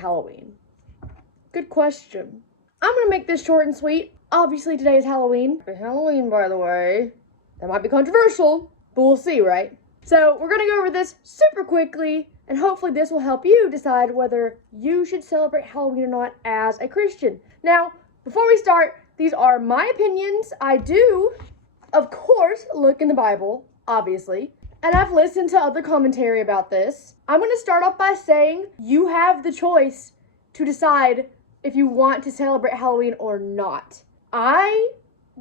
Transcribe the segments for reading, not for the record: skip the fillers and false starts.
Halloween? Good question. I'm going to make this short and sweet. Obviously, today is Halloween. Happy Halloween, by the way. That might be controversial, but we'll see, right? So we're going to go over this super quickly, and hopefully this will help you decide whether you should celebrate Halloween or not as a Christian. Now, before we start, these are my opinions. I do, of course, look in the Bible, obviously, and I've listened to other commentary about this. I'm going to start off by saying you have the choice to decide if you want to celebrate Halloween or not. I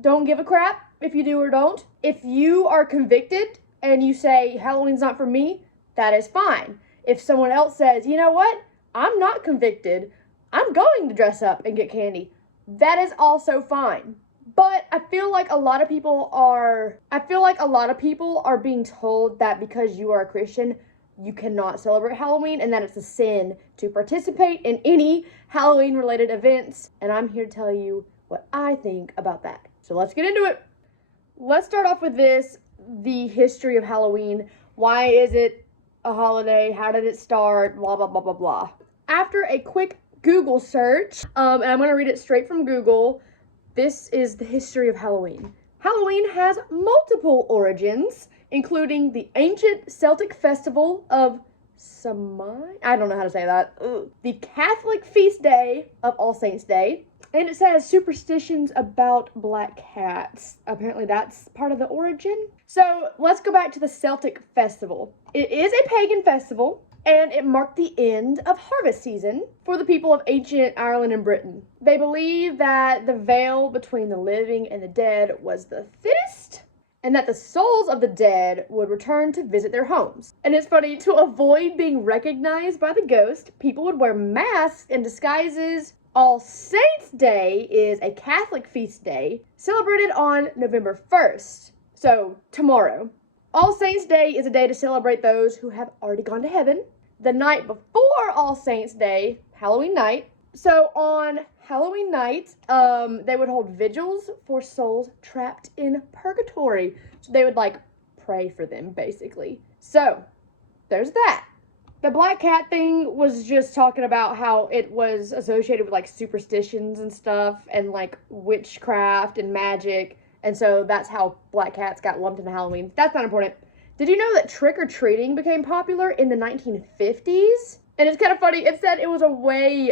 don't give a crap if you do or don't. If you are convicted and you say Halloween's not for me, that is fine. If someone else says, you know what, I'm not convicted, I'm going to dress up and get candy, that is also fine. But I feel like a lot of people are being told that because you are a Christian, you cannot celebrate Halloween and that it's a sin to participate in any Halloween-related events. And I'm here to tell you what I think about that. So let's get into it. Let's start off with the history of Halloween. Why is it a holiday? How did it start? Blah, blah, blah, blah, blah. After a quick Google search, and I'm going to read it straight from Google, this is the history of Halloween. Halloween has multiple origins, including the ancient Celtic festival of Samhain. I don't know how to say that. The Catholic feast day of All Saints' Day. And it says superstitions about black cats. Apparently that's part of the origin. So let's go back to the Celtic festival. It is a pagan festival, and it marked the end of harvest season for the people of ancient Ireland and Britain. They believe that the veil between the living and the dead was the thinnest, and that the souls of the dead would return to visit their homes. And it's funny, to avoid being recognized by the ghost, people would wear masks and disguises. All Saints' Day is a Catholic feast day celebrated on November 1st, so tomorrow. All Saints' Day is a day to celebrate those who have already gone to heaven. The night before All Saints' Day, Halloween night. So on Halloween night, they would hold vigils for souls trapped in purgatory. So they would pray for them, basically. So there's that. The black cat thing was just talking about how it was associated with superstitions and stuff and witchcraft and magic. And so that's how black cats got lumped into Halloween. That's not important. Did you know that trick-or-treating became popular in the 1950s? And it's kind of funny. It said it was a way,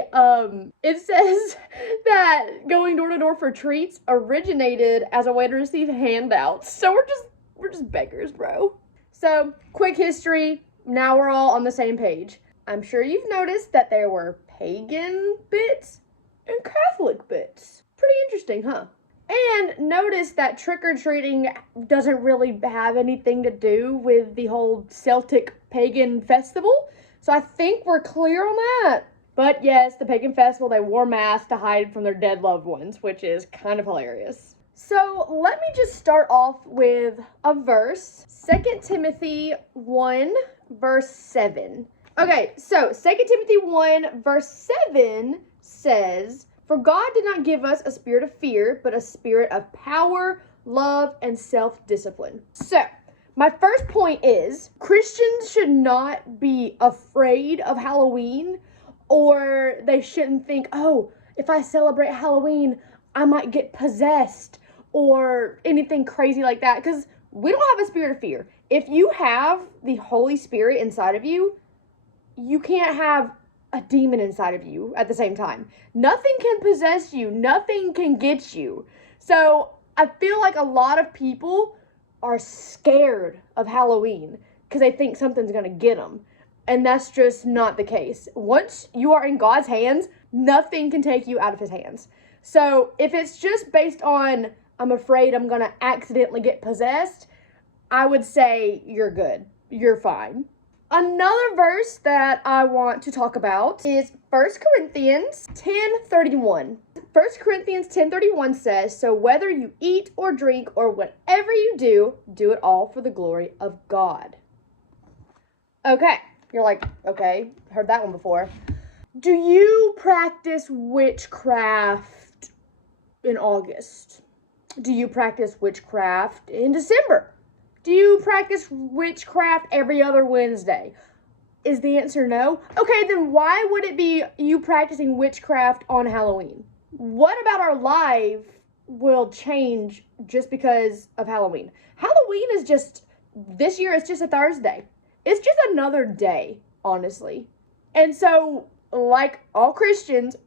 it says that going door to door for treats originated as a way to receive handouts. So we're just beggars, bro. So, quick history. Now we're all on the same page. I'm sure you've noticed that there were pagan bits and Catholic bits. Pretty interesting, huh? And notice that trick-or-treating doesn't really have anything to do with the whole Celtic pagan festival. So I think we're clear on that. But yes, the pagan festival, they wore masks to hide from their dead loved ones, which is kind of hilarious. So let me just start off with a verse. 2 Timothy 1, verse 7. Okay, so 2 Timothy 1, verse 7 says, "For God did not give us a spirit of fear, but a spirit of power, love, and self-discipline." So, my first point is, Christians should not be afraid of Halloween, or they shouldn't think, oh, if I celebrate Halloween, I might get possessed, or anything crazy like that, because we don't have a spirit of fear. If you have the Holy Spirit inside of you, you can't have a demon inside of you at the same time. Nothing can possess you. Nothing can get you. So I feel like a lot of people are scared of Halloween because they think something's going to get them. And that's just not the case. Once you are in God's hands, nothing can take you out of his hands. So if it's just based on, I'm afraid I'm going to accidentally get possessed, I would say you're good. You're fine. Another verse that I want to talk about is 1 Corinthians 10:31. 1 Corinthians 10:31 says, "So whether you eat or drink or whatever you do, do it all for the glory of God." Okay, you're like, okay, heard that one before. Do you practice witchcraft in August? Do you practice witchcraft in December? Do you practice witchcraft every other Wednesday? Is the answer no? Okay, then why would it be you practicing witchcraft on Halloween? What about our life will change just because of Halloween? Halloween is just, this year it's just a Thursday. It's just another day, honestly. And so, like all Christians,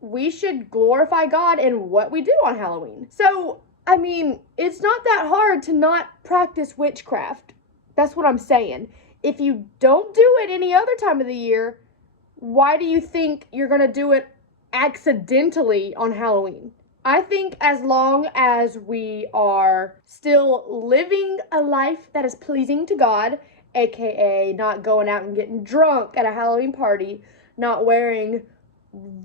we should glorify God in what we do on Halloween. So, I mean, it's not that hard to not practice witchcraft. That's what I'm saying. If you don't do it any other time of the year, why do you think you're going to do it accidentally on Halloween? I think as long as we are still living a life that is pleasing to God, aka not going out and getting drunk at a Halloween party, not wearing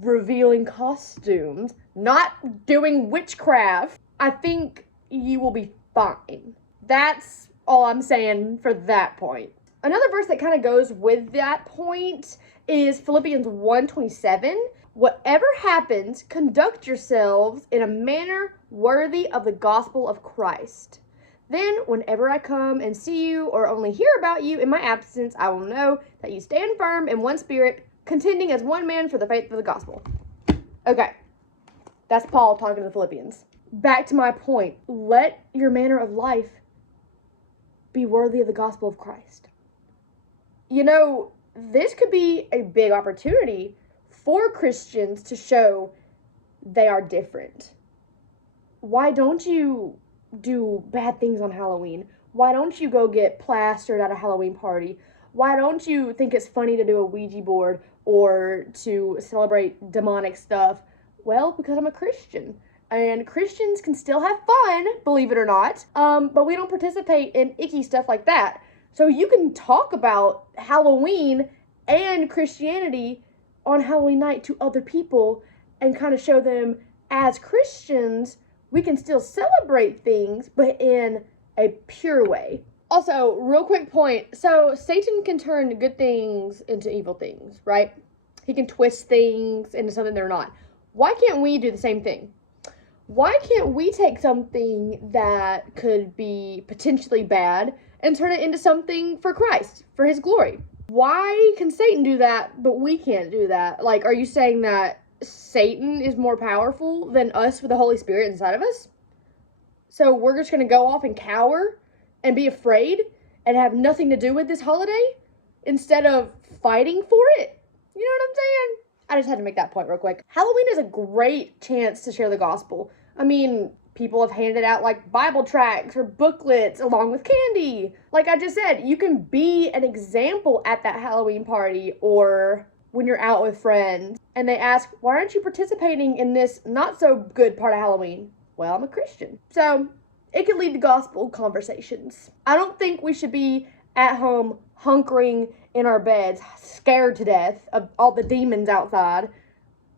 revealing costumes, not doing witchcraft, I think you will be fine. That's all I'm saying for that point. Another verse that kind of goes with that point is Philippians 1:27. Whatever happens, conduct yourselves in a manner worthy of the gospel of Christ. Then, whenever I come and see you or only hear about you in my absence, I will know that you stand firm in one spirit, contending as one man for the faith of the gospel. Okay, that's Paul talking to the Philippians. Back to my point. Let your manner of life be worthy of the gospel of Christ. You know, this could be a big opportunity for Christians to show they are different. Why don't you do bad things on Halloween? Why don't you go get plastered at a Halloween party? Why don't you think it's funny to do a Ouija board or to celebrate demonic stuff? Well, because I'm a Christian. And Christians can still have fun, believe it or not, but we don't participate in icky stuff like that. So you can talk about Halloween and Christianity on Halloween night to other people and kind of show them as Christians, we can still celebrate things, but in a pure way. Also, real quick point. So Satan can turn good things into evil things, right? He can twist things into something they're not. Why can't we do the same thing? Why can't we take something that could be potentially bad and turn it into something for Christ, for his glory? Why can Satan do that, but we can't do that? Like, are you saying that Satan is more powerful than us with the Holy Spirit inside of us? So we're just going to go off and cower and be afraid and have nothing to do with this holiday instead of fighting for it? You know what I'm saying? I just had to make that point real quick. Halloween is a great chance to share the gospel. I mean, people have handed out like Bible tracts or booklets along with candy. Like I just said, you can be an example at that Halloween party or when you're out with friends and they ask, why aren't you participating in this not so good part of Halloween? Well, I'm a Christian. So it can lead to gospel conversations. I don't think we should be at home hunkering in our beds, scared to death of all the demons outside.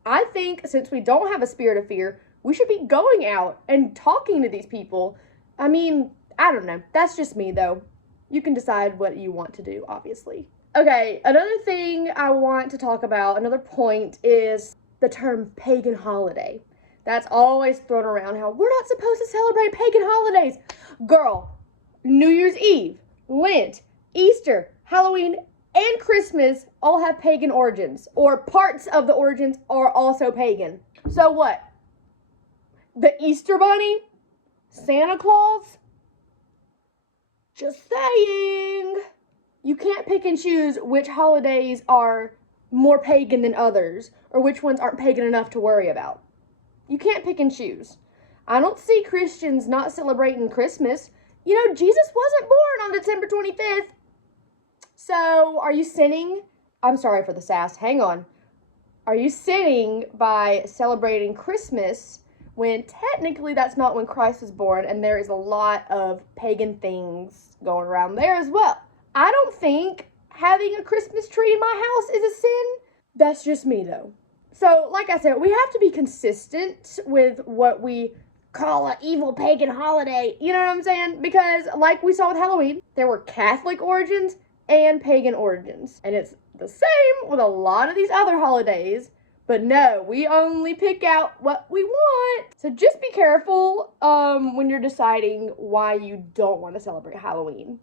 I think since we don't have a spirit of fear, we should be going out and talking to these people. I mean, I don't know. That's just me, though. You can decide what you want to do, obviously. Okay, another thing I want to talk about, another point, is the term pagan holiday. That's always thrown around, how we're not supposed to celebrate pagan holidays. Girl, New Year's Eve, Lent, Easter, Halloween, and Christmas all have pagan origins, or parts of the origins are also pagan. So what? The Easter Bunny? Santa Claus? Just saying. You can't pick and choose which holidays are more pagan than others, or which ones aren't pagan enough to worry about. You can't pick and choose. I don't see Christians not celebrating Christmas. You know, Jesus wasn't born on December 25th. So, are you sinning? I'm sorry for the sass. Hang on. Are you sinning by celebrating Christmas when technically that's not when Christ was born, and there is a lot of pagan things going around there as well? I don't think having a Christmas tree in my house is a sin. That's just me, though. So, like I said, we have to be consistent with what we call an evil pagan holiday. You know what I'm saying? Because, like we saw with Halloween, there were Catholic origins and pagan origins. And it's the same with a lot of these other holidays. But no, we only pick out what we want. So just be careful when you're deciding why you don't want to celebrate Halloween.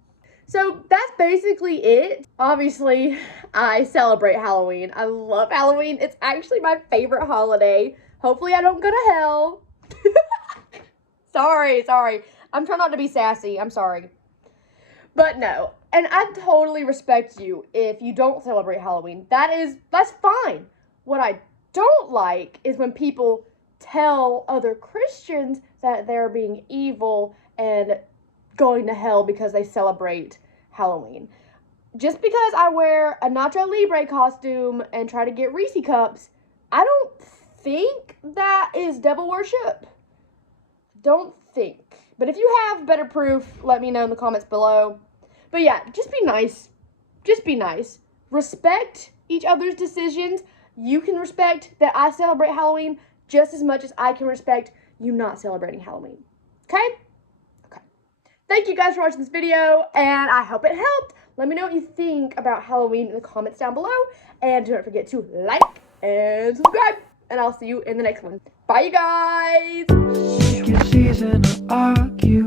So that's basically it. Obviously, I celebrate Halloween. I love Halloween. It's actually my favorite holiday. Hopefully I don't go to hell. Sorry. I'm trying not to be sassy. I'm sorry. But no, and I totally respect you if you don't celebrate Halloween. That's fine. What I don't like is when people tell other Christians that they're being evil and going to hell because they celebrate Halloween. Just because I wear a Nacho Libre costume and try to get Reese cups, I don't think that is devil worship. Don't think. But if you have better proof, let me know in the comments below. But yeah, just be nice. Just be nice. Respect each other's decisions. You can respect that I celebrate Halloween just as much as I can respect you not celebrating Halloween. Okay? Okay. Thank you guys for watching this video, and I hope it helped. Let me know what you think about Halloween in the comments down below. And don't forget to like and subscribe. And I'll see you in the next one. Bye, you guys! Season argue.